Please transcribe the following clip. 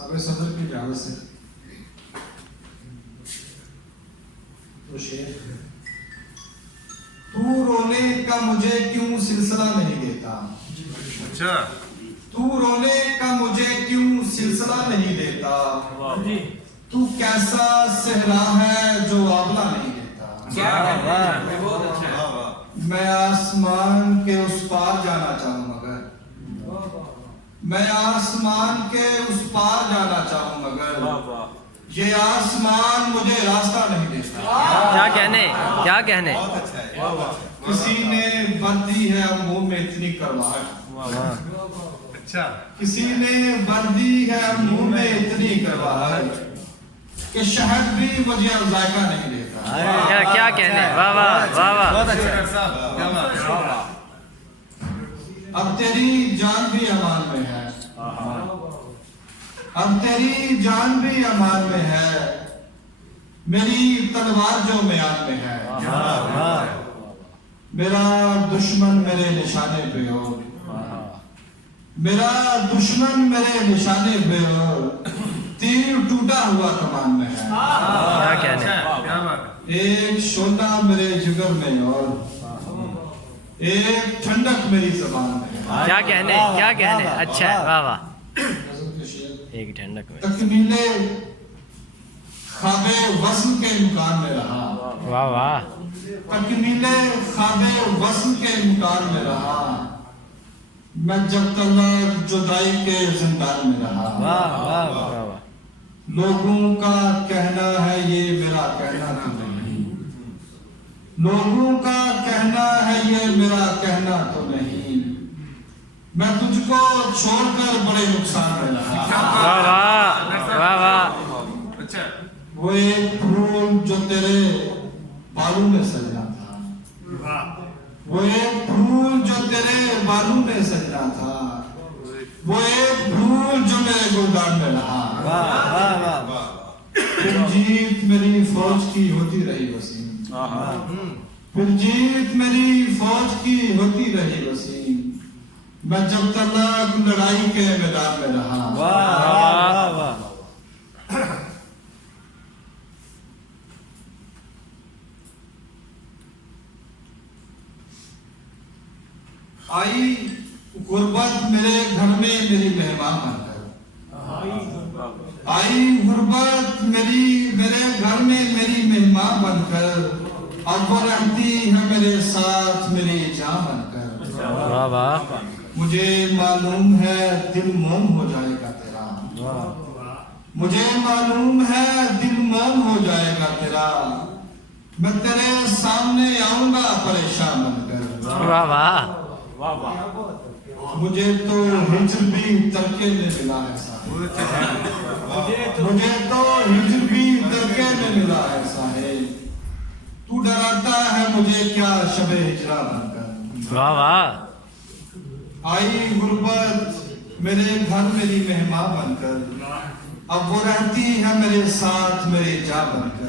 साबिर सदर की इजाजत से तो शेर, तू रोने का मुझे क्यों सिलसिला नहीं देता, अच्छा तू रोने का मुझे क्यों सिलसिला नहीं देता, तू कैसा सहरा है जो आबला नहीं देता। क्या कहना है, बहुत अच्छा है। वाह वाह मैं आसमान के उस पार जाना चाहूं मगर, मैं आसमान के उस पार जाना चाहूं मगर ये आसमान मुझे रास्ता नहीं देता। क्या कहने, क्या कहने। बहुत अच्छा है बहुत अच्छा है। किसी ने बर्दी है मुंह में इतनी करवाहट, अच्छा किसी ने बर्दी है मुंह में इतनी करवाहट कि शहद भी मुझे जायका नहीं देता। क्या कहने, वाह वाह वाह वाह। बहुत अच्छा है साहब, क्या बात है। अब तेरी जान भी अमान में है, अब तेरी जान भी अमान में है, मेरी तलवार जो म्यान में है। मेरा दुश्मन मेरे निशाने पे हो, मेरा दुश्मन मेरे निशाने पे हो, तीर टूटा हुआ कमान में है। क्या कहने। क्या बात है। एक शोला मेरे जिगर में और एक ठंडक मेरी जुबान में है। क्या कहने, क्या कहने। अच्छा है, वाह वाह। एक ठंडक में। तकमीले ख्वाबे वस्ल के मुकान में रहा, वाह वाह। तकमीले ख्वाबे वस्ल के मुकान में रहा, मैं जब तक जुदाई के जिंदान में रहा। वाह वाह। लोगों का कहना है ये मेरा कहना तो नहीं, लोगों का कहना है ये मेरा कहना तो नहीं, मैं तुझको छोड़कर बड़े नुकसान में रहा। वाह वाह वाह वाह। अच्छा वो एक फूल जो तेरे बालों में सजना था, वो एक फूल जो तेरे बालों में सजना था, वो एक फूल जो मेरे गुलदान में रहा। फिर जीत मेरी फौज की होती रही वसीम, फिर जीत मेरी फौज की होती रही वसीम, मैं जब तक लड़ाई के मैदान में रहा। आई गुर्बत मेरे घर में मेरी मेहमान बनकर, आई गुर्बत मेरे घर में मेरी मेहमान बनकर, अब वो रहती है मेरे साथ मेरी जान बनकर। वाह वाह। मुझे मालूम है दिल मोम हो जाएगा तेरा, मुझे मालूम है दिल मोम हो जाएगा तेरा, मैं तेरे सामने आऊंगा परेशान बनकर। वाह वाह। मुझे तो हिजर भी तरके में मिला है साहिब, मुझे तो हिजर भी तरके में मिला है साहिब, तू डराता है मुझे क्या शबे हिजरा बनकर। वाह वाह। आई गुर्बत मेरे घर मेरी मेहमान बनकर, अब वो रहती है मेरे साथ मेरी जान बनकर।